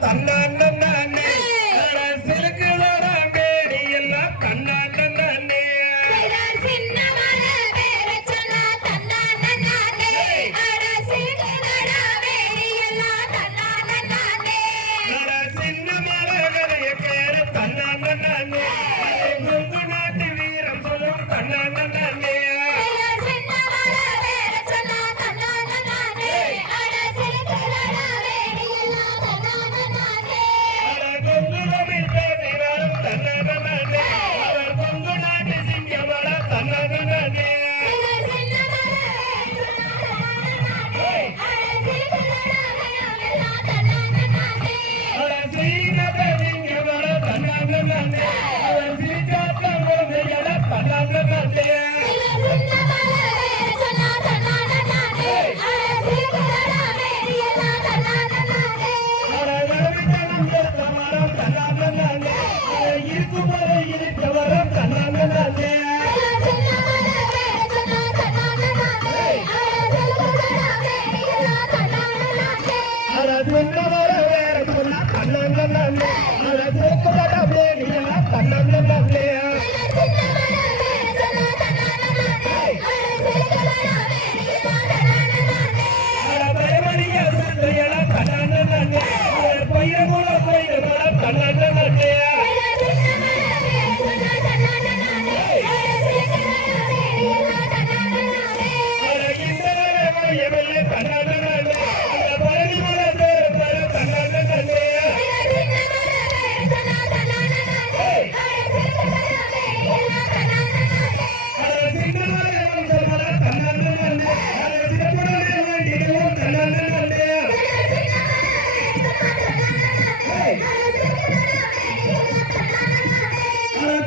tan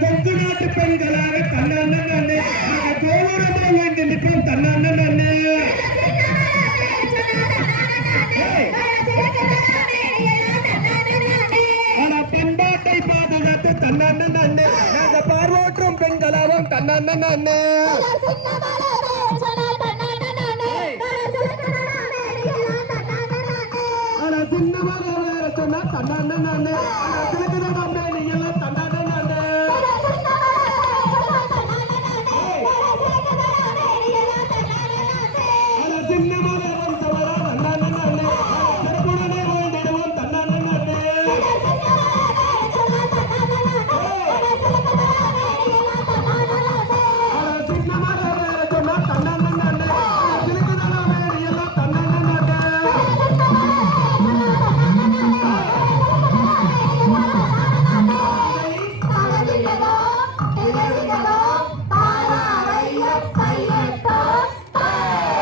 தெற்கு நாட்டு பெண்களாக தன்னண்ணன் அண்ணே கோவூரமாக நிற்போம் தன்னண்ணன் அண்ணே அந்த அண்ணே நாங்க பார்வோற்றும் பெண்களாவோம் தன்னன் அண்ணே ஆனா சின்னமாக சொன்னா தன்னன் அண்ணே ஆனா சிலக்கிதம் அண்ணே